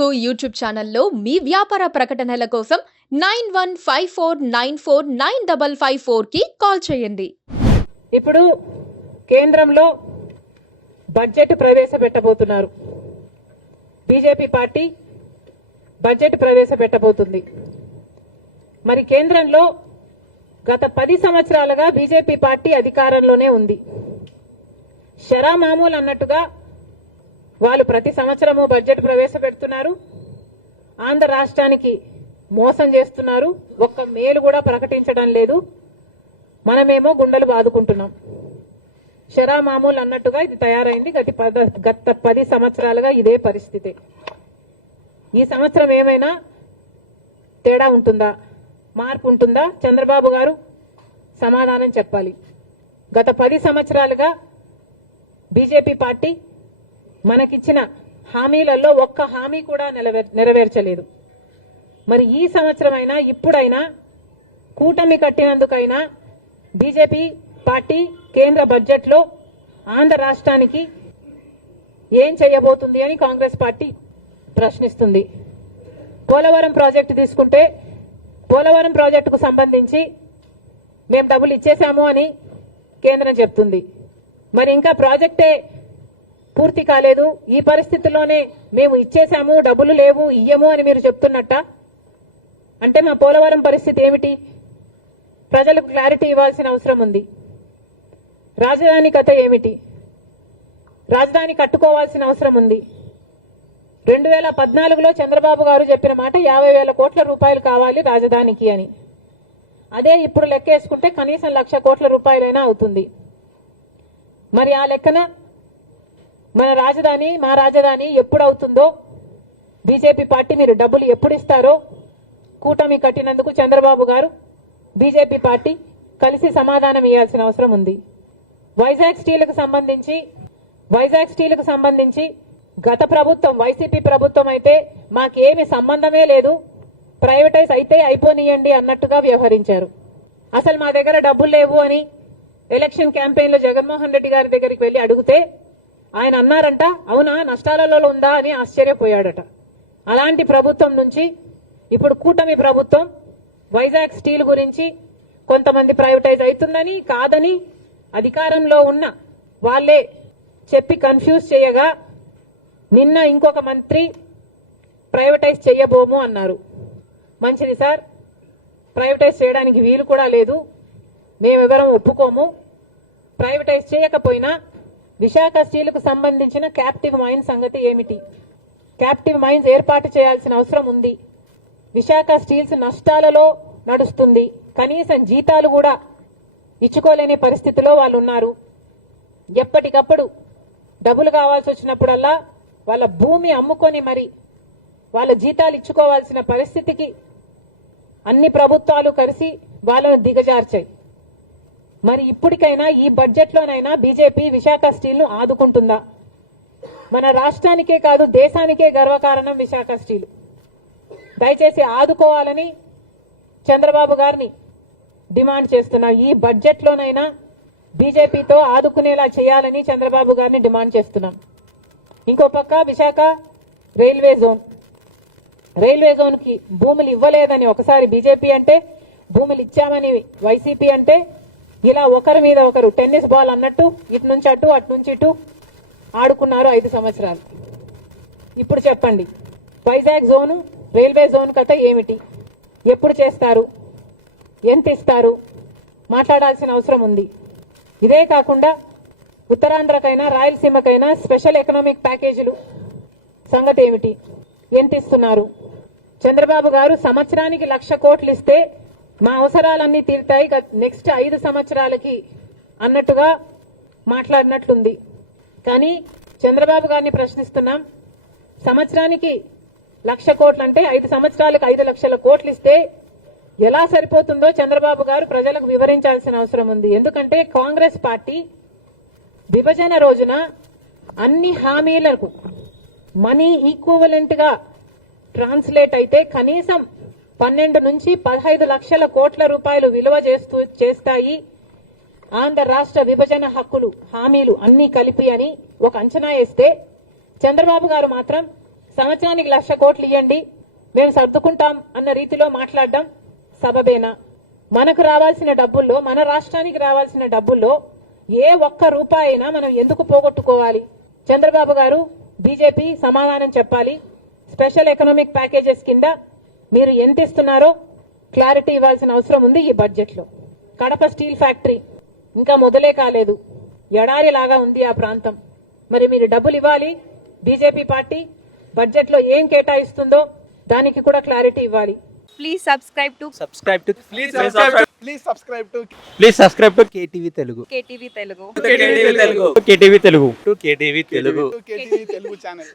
Telugu YouTube ఛానల్లో మీ వ్యాపార ప్రకటనల కోసం 9154949554 కి కాల్ చేయండి. ఇప్పుడు కేంద్రంలో బడ్జెట్ ప్రవేశపెట్టబోతున్నారు. బీజేపీ పార్టీ బడ్జెట్ ప్రవేశపెట్టబోతుంది. మరి కేంద్రంలో గత 10 సంవత్సరాలుగా బీజేపీ పార్టీ అధికారంలోనే ఉంది. షరా మామూలు అన్నట్టుగా వాళ్ళు ప్రతి సంవత్సరము బడ్జెట్ ప్రవేశపెడుతున్నారు. ఆంధ్ర రాష్ట్రానికి మోసం చేస్తున్నారు. ఒక్క మేలు కూడా ప్రకటించడం లేదు. మనమేమో గుండెలు బాదుకుంటున్నాం. షరా మామూలు అన్నట్టుగా ఇది తయారైంది. గత 10 సంవత్సరాలుగా ఇదే పరిస్థితి. ఈ సంవత్సరం ఏమైనా తేడా ఉంటుందా, మార్పు ఉంటుందా? చంద్రబాబు గారు సమాధానం చెప్పాలి. గత 10 సంవత్సరాలుగా బీజేపీ పార్టీ మనకిచ్చిన హామీలలో ఒక్క హామీ కూడా నెరవేర్చలేదు. మరి ఈ సంవత్సరమైనా ఇప్పుడైనా కూటమి కట్టినందుకైనా బీజేపీ పార్టీ కేంద్ర బడ్జెట్లో ఆంధ్ర రాష్ట్రానికి ఏం చేయబోతుంది అని కాంగ్రెస్ పార్టీ ప్రశ్నిస్తుంది. పోలవరం ప్రాజెక్టు తీసుకుంటే పోలవరం ప్రాజెక్టుకు సంబంధించి మేము డబ్బులు ఇచ్చేశాము అని కేంద్రం చెప్తుంది. మరి ఇంకా ప్రాజెక్టే పూర్తి కాలేదు. ఈ పరిస్థితుల్లోనే మేము ఇచ్చేశాము, డబ్బులు లేవు, ఇయ్యము అని మీరు చెప్తున్నట్ట. అంటే మా పోలవరం పరిస్థితి ఏమిటి? ప్రజలకు క్లారిటీ ఇవ్వాల్సిన అవసరం ఉంది. రాజధాని కథ ఏమిటి? రాజధాని కట్టుకోవాల్సిన అవసరం ఉంది. 2014లో చంద్రబాబు గారు చెప్పిన మాట 50,000 కోట్ల రూపాయలు కావాలి రాజధానికి అని. అదే ఇప్పుడు లెక్కేసుకుంటే కనీసం 1,00,000 కోట్ల రూపాయలైనా అవుతుంది. మరి ఆ లెక్కన మా రాజధాని ఎప్పుడు అవుతుందో, బీజేపీ పార్టీ మీరు డబ్బులు ఎప్పుడు ఇస్తారో కూటమి కట్టినందుకు చంద్రబాబు గారు బీజేపీ పార్టీ కలిసి సమాధానం ఇవ్వాల్సిన అవసరం ఉంది. వైజాగ్ స్టీల్కు సంబంధించి గత ప్రభుత్వం వైసీపీ ప్రభుత్వం అయితే మాకేమి సంబంధమే లేదు, ప్రైవేటైజ్ అయితే అయిపోనియండి అన్నట్టుగా వ్యవహరించారు. అసలు మా దగ్గర డబ్బులు లేవు అని ఎలక్షన్ క్యాంపెయిన్ లో జగన్మోహన్ రెడ్డి గారి దగ్గరికి వెళ్లి అడిగితే ఆయన అన్నారంట, అవునా నష్టాలలో ఉందా అని ఆశ్చర్యపోయాడట. అలాంటి ప్రభుత్వం నుంచి ఇప్పుడు కూటమి ప్రభుత్వం వైజాగ్ స్టీల్ గురించి కొంతమంది ప్రైవేటైజ్ అవుతుందని కాదని అధికారంలో ఉన్న వాళ్లే చెప్పి కన్ఫ్యూజ్ చేయగా నిన్న ఇంకొక మంత్రి ప్రైవేటైజ్ చేయబోము అన్నారు. మంచిది సార్, ప్రైవేటైజ్ చేయడానికి వీలు కూడా లేదు, మేమెవరం ఒప్పుకోము. ప్రైవేటైజ్ చేయకపోయినా విశాఖ స్టీల్కు సంబంధించిన క్యాప్టివ్ మైన్స్ సంగతి ఏమిటి? క్యాప్టివ్ మైన్స్ ఏర్పాటు చేయాల్సిన అవసరం ఉంది. విశాఖ స్టీల్స్ నష్టాలలో నడుస్తుంది. కనీసం జీతాలు కూడా ఇచ్చుకోలేని పరిస్థితిలో వాళ్ళు ఉన్నారు. ఎప్పటికప్పుడు డబ్బులు కావాల్సి వచ్చినప్పుడల్లా వాళ్ళ భూమి అమ్ముకొని మరి వాళ్ళ జీతాలు ఇచ్చుకోవాల్సిన పరిస్థితికి అన్ని ప్రభుత్వాలు కలిసి వాళ్ళను దిగజార్చాయి. మరి ఇప్పటికైనా ఈ బడ్జెట్లోనైనా బీజేపీ విశాఖ స్టీల్ ను ఆదుకుంటుందా? మన రాష్ట్రానికే కాదు దేశానికే గర్వకారణం విశాఖ స్టీల్. దయచేసి ఆదుకోవాలని చంద్రబాబు గారిని డిమాండ్ చేస్తున్నాం. ఈ బడ్జెట్లోనైనా బీజేపీతో ఆదుకునేలా చేయాలని చంద్రబాబు గారిని డిమాండ్ చేస్తున్నాం. ఇంకో పక్క విశాఖ రైల్వే జోన్ కి భూములు ఇవ్వలేదని ఒకసారి బీజేపీ అంటే, భూములు ఇచ్చామని వైసీపీ అంటే, ఇలా ఒకరి మీద ఒకరు టెన్నిస్ బాల్ అన్నట్టు ఇటు నుంచి అటు అటు నుంచి ఇటు ఆడుకున్నారు 5 సంవత్సరాలు. ఇప్పుడు చెప్పండి, వైజాగ్ జోను రైల్వే జోన్ కథ ఏమిటి? ఎప్పుడు చేస్తారు? ఎంత ఇస్తారు? మాట్లాడాల్సిన అవసరం ఉంది. ఇదే కాకుండా ఉత్తరాంధ్రకైనా రాయలసీమకైనా స్పెషల్ ఎకనామిక్ ప్యాకేజీలు సంగతి ఏమిటి? ఎంత ఇస్తున్నారు? చంద్రబాబు గారు సంవత్సరానికి 1,00,000 కోట్లు ఇస్తే మా అవసరాలన్నీ తీరుతాయి నెక్స్ట్ 5 సంవత్సరాలకి అన్నట్టుగా మాట్లాడినట్లుంది. కానీ చంద్రబాబు గారిని ప్రశ్నిస్తున్నాం, సంవత్సరానికి 1,00,000 కోట్లు అంటే 5 సంవత్సరాలకు 5,00,000 కోట్లు ఇస్తే ఎలా సరిపోతుందో చంద్రబాబు గారు ప్రజలకు వివరించాల్సిన అవసరం ఉంది. ఎందుకంటే కాంగ్రెస్ పార్టీ విభజన రోజున అన్ని హామీలకు మనీ ఈక్వలెంట్ గా ట్రాన్స్లేట్ అయితే కనీసం 12 నుంచి 15 లక్షల కోట్ల రూపాయలు విలువ చేస్తాయి ఆంధ్ర రాష్ట్ర విభజన హామీలు అన్ని కలిపి అని ఒక అంచనా వేస్తే చంద్రబాబు గారు మాత్రం సంవత్సరానికి 1,00,000 కోట్లు ఇవ్వండి మేము సర్దుకుంటాం అన్న రీతిలో మాట్లాడడం సబబేనా? మనకు రావాల్సిన డబ్బుల్లో, మన రాష్ట్రానికి రావాల్సిన డబ్బుల్లో ఏ ఒక్క రూపాయి అయినా మనం ఎందుకు పోగొట్టుకోవాలి? చంద్రబాబు గారు, బీజేపీ సమాధానం చెప్పాలి. స్పెషల్ ఎకనామిక్ ప్యాకేజెస్ కింద మీరు ఎంత ఇస్తున్నారో క్లారిటీ ఇవ్వాల్సిన అవసరం ఉంది ఈ బడ్జెట్ లో. కడప స్టీల్ ఫ్యాక్టరీ ఇంకా మొదలే కాలేదు, ఎడారి లాగా ఉంది ఆ ప్రాంతం. మరి మీరు డబ్బులు ఇవ్వాలి. బీజేపీ పార్టీ బడ్జెట్ లో ఏం కేటాయిస్తుందో దానికి కూడా క్లారిటీ ఇవ్వాలి. Please subscribe to Please subscribe to KTV Telugu. KTV Telugu. KTV Telugu. KTV Telugu channel.